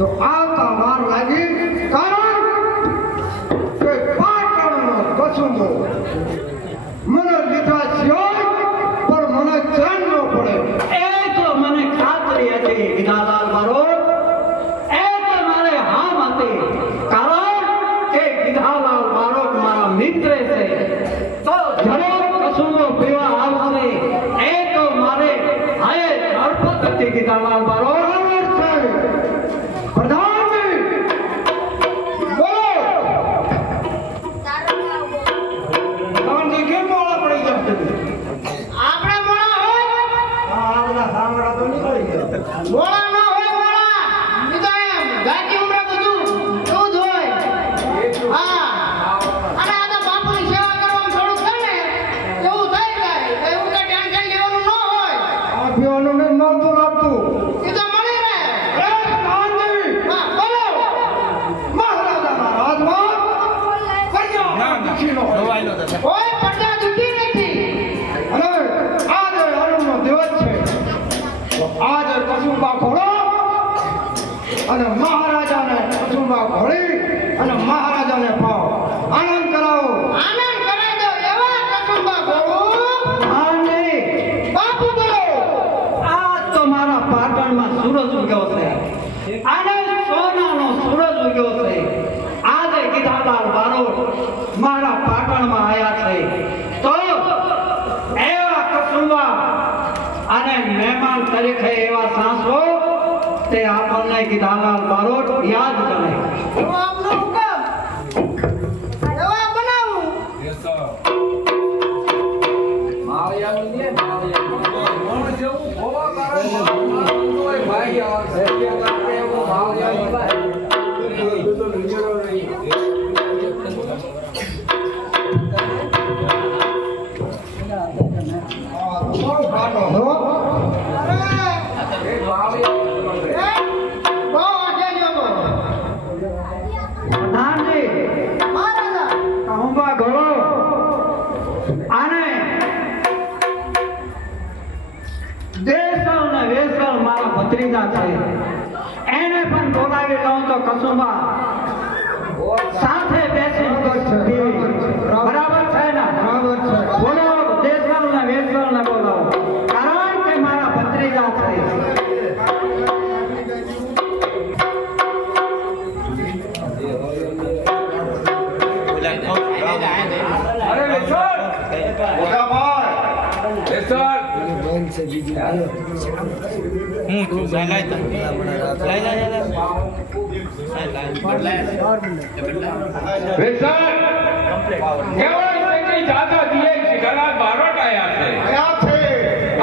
તો આવતા વાર લાગી, કારણ કે પાટણનો કસુંબો મને લીધા સિવાય પણ મને ચેન ન પડે. એ તો મને ખાતરી હતી ગીધાલાલ બારોટ, એ તો મારે હામ હતી, કારણ કે ગીધાલાલ બારોટ મારા મિત્ર છે. તો જરો કસુંબો પીવા આવશે એ તો મારે હાય અર્પત હતી ગીધાલાલ બારોટ. પ્રધાનજી બોલો. પ્રધાનજી કેમ મોડા પડી ગયા? આપણે મોડા હોય આ બધા સાંભળા તો નીકળી ગયા. મોડા ન હોય મોડા બીજા એમ ગાડી ઉમરે બધું એવું જ હોય. હા અને આ તો બાપુની સેવા કરવાનું થોડુંક છે ને એવું થઈ જાય એવું કઈ ટેન્શન લેવાનું ન હોય. આ પીવાનું ને નહોતું લાગતું. એ તો મળી રહે. એ પ્રધાનજી હા બોલો. મહારાજાના રાજમાં કન્યા દીકરીનો હોય. કોઈ પડદા દુખી નથી. અને આજે અરુણનો દિવસ છે, તો આજે કસુંબા ઘોડો અને મહારાજાને કસુંબા ઘોડી અને મહારાજાને પાવ આનંદ કરાવો. આનંદ કરાઈ દો એવા કસુંબા ગોળું. હા નહીં, બાપુ બોલો. આ તો મારા પાટણમાં સૂરજ ઉગ્યો છે, અને સોનાનો સૂરજ ઉગ્યો છે. આજે ગીધાલાલ બારોટ મારા પાટણમાં આવ્યા છે, તો એવા કસુંબા અને મહેમાન તરીકે એવા સાસરો તે આપણને ગીધાલાલ બારોટ યાદ કરે. હું આપનો હુકમ દવા બનાવું. પ્રધાનજી, કહુંબા ઘોડો અને દેસલ ને વેસલ મારા ભત્રીજા છે, એને પણ બોલાવી લઉં તો કસુંબા સાથે બેસી બરાબર છે ને? બરાબર છે. બોલો દેસલ ને વેસલ ને બોલાવો, કારણ કે મારા ભત્રીજા છે. અરે લેસર મોટા ભાઈ લેસર લેસર કેવળ સેની જાતા દીએ ગીધાલાલ બારોટ આયા છે આયા છે.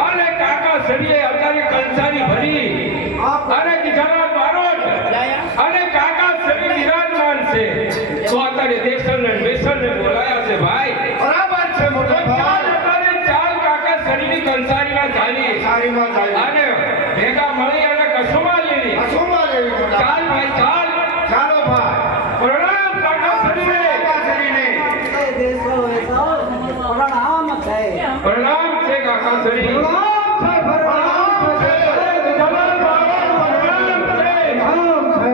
અને કાકા સરીએ અત્યારે કંસારી ભરી અને ગીધાલાલ બારોટ અને કાકા સરી વિરાજમાન છે. તો અત્યારે દેસર ને બેસર ને બોલાયા છે ભાઈ. બરાબર છે મોટા ભાઈ. ચાલ કાકા સરીની કંસારીમાં ચાલી સારીમાં જાય. અને ભેગા મળી અને કસુંબા લેવી. કસુંબા લેવી મોટા ચાલ ભાઈ ચાલ. ચાલો ભાઈ. પ્રણામ કાકા સરીને. કાકા સરીને. એ દેસલ વેસલ પ્રણામ છે. પ્રણામ છે કાકા સરી. પ્રણામ છે, પ્રણામ છે. ગીધાલાલ બારોટ પ્રણામ છે. પ્રણામ છે.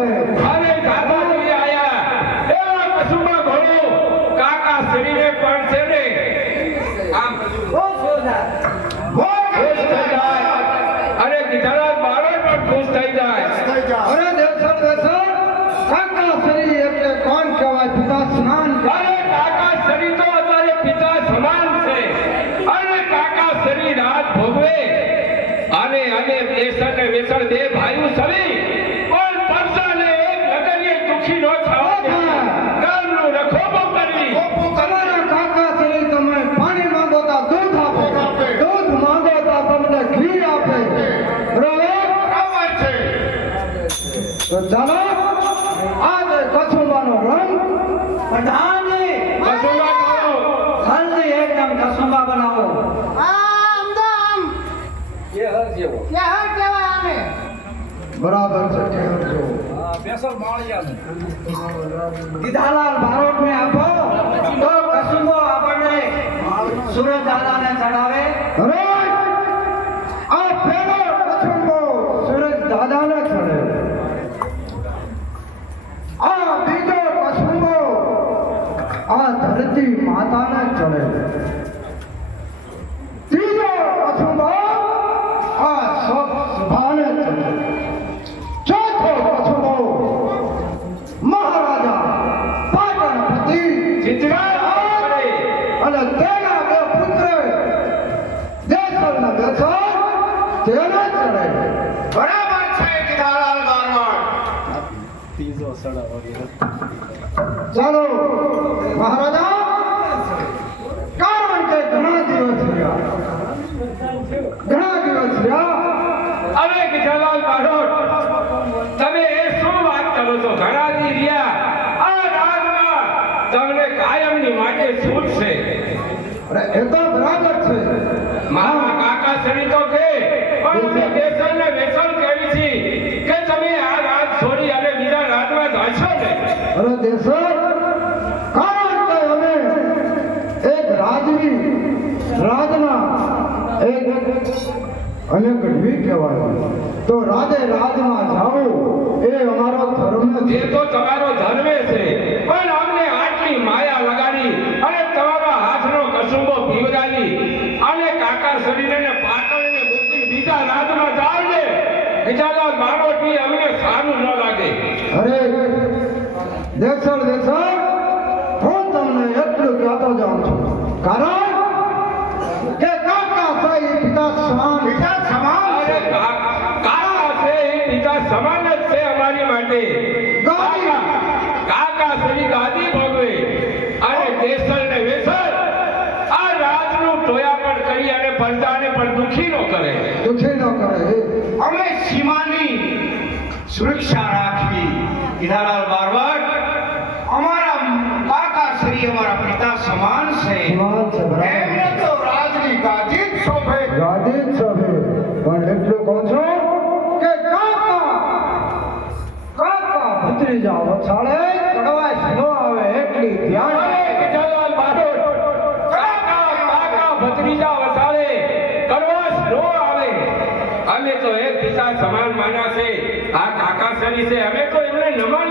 અને દાદાજી આયા એવા કસુંબા ઘોડો કાકા સરીને પણ છે ને આમ બહુ સોજા. ખુશ થઈ જાય અને ગીધાલાલ બારોટ પણ ખુશ થઈ જાય. અરે દેસર દેસર કાકા સરી એટલે કોણ કહેવાય? પિતા સ્નાન કરે. અરે કાકા સરી તો અત્યારે પિતા સમાન છે અને કાકા સરી રાત ભોગવે અને દેસર ને વેસર બે ભાઈઓ સવી પણ પરસાને એક નગરીએ દુખી ન થવા દે. ગામનું રખોપો કરવી. તમારા કાકા સરી તમે પાણી માંગો તો દૂધ આપે, દૂધ માંગો તો તમને ઘી આપે. બરાબર છે. તો ચાલો આજે કસુંબાનો રંગ પ્રધાનજી, કસુંબા કરો. જલ્દી એકદમ કસુંબા બનાવો. આમ તો આમ એ હર જેવો. કેહર કહેવાય આને. બરાબર છે. કહેજો. બેસલ માળિયા. ગીધાલાલ બારોટને આપો તો કસુંબો આપણને સુરત દાદાને ચડાવે. અરે આ પેલો કસુંબો સૂરજ દાદાને ચડે. ચડે. ત્રીજો કસુંબો આ સભાને ચડે. ચોથો કસુંબો મહારાજા પાટણપતિ ચિત્રાલ અને તેના બે પુત્ર દેશના દેશો તેને ચડે. બરાબર છે કીધાલાલ બારવાડ. ચાલો મહારાજા, કારણ કે ઘણા દિવસ રહ્યા અરે ગિજાલાલ બારોટ, તમે એ શું વાત કરો છો? ઘણા દી રહ્યા. આ રાજમાં તમને કાયમની માટે છૂટ છે. અરે એ તો બરાબર છે. મારા કાકા શ્રી તો કે પણ મને બેસણ ને વેસણ કેવી છે કે તમે આ રાજ છોડી અને બીજા રાજમાં જશો ને? અરે દેશો, કારણ કે અમે એક રાજના એક અનેક વી કહેવાય, તો રાજમાં જાવું એ અમારો ધર્મ એ છે. તો તમારો ધર્મે છે, પણ અમને આટલી માયા લગાડી અને તમારા હાથનો કસુંબો પીવડાવી અને કાકા શરીરને પાટણને મૂકી બીજા રાજમાં જાવ ને ગિજાલાલ બારોટની અમને સારું ન લાગે. અરે દેશળ હું તમને એટલું કહેતો જાઉં છું, કારણ કે કાકા સાહેબ પિતા સમાન. પિતા સમાન અરે કાકા છે એ પિતા સમાન જ છે અમારી માટે. કાકા શ્રી ગાદી ભોગવે અને દેસલ ને વેસલ આ રાજનું ટોયા પણ કરી અને પ્રજાને પણ દુખી ન કરે. દુઃખી ન કરે. અમે સીમાની સુરક્ષા રાખવી. કીધાલાલ બારવાડ, અમારા કાકા શ્રી અમારા પિતા સમાન છે. સમાન છે, બરાબર. એમને તો રાજની ગાદી જ શોભે. ગાદી જ છે, પણ એટલું કહું છું કે કાકા ભત્રીજા વછાળે કડવાશ ન આવે એટલી ધ્યાન અરે ગિજાલાલ બારોટ, કાકા ભત્રીજા વસાવે કરવાશ નો આવે. અમે તો એક પિતા સમાન માન્યા છે. આ કાકા સરી છે, અમે તો એમને નમન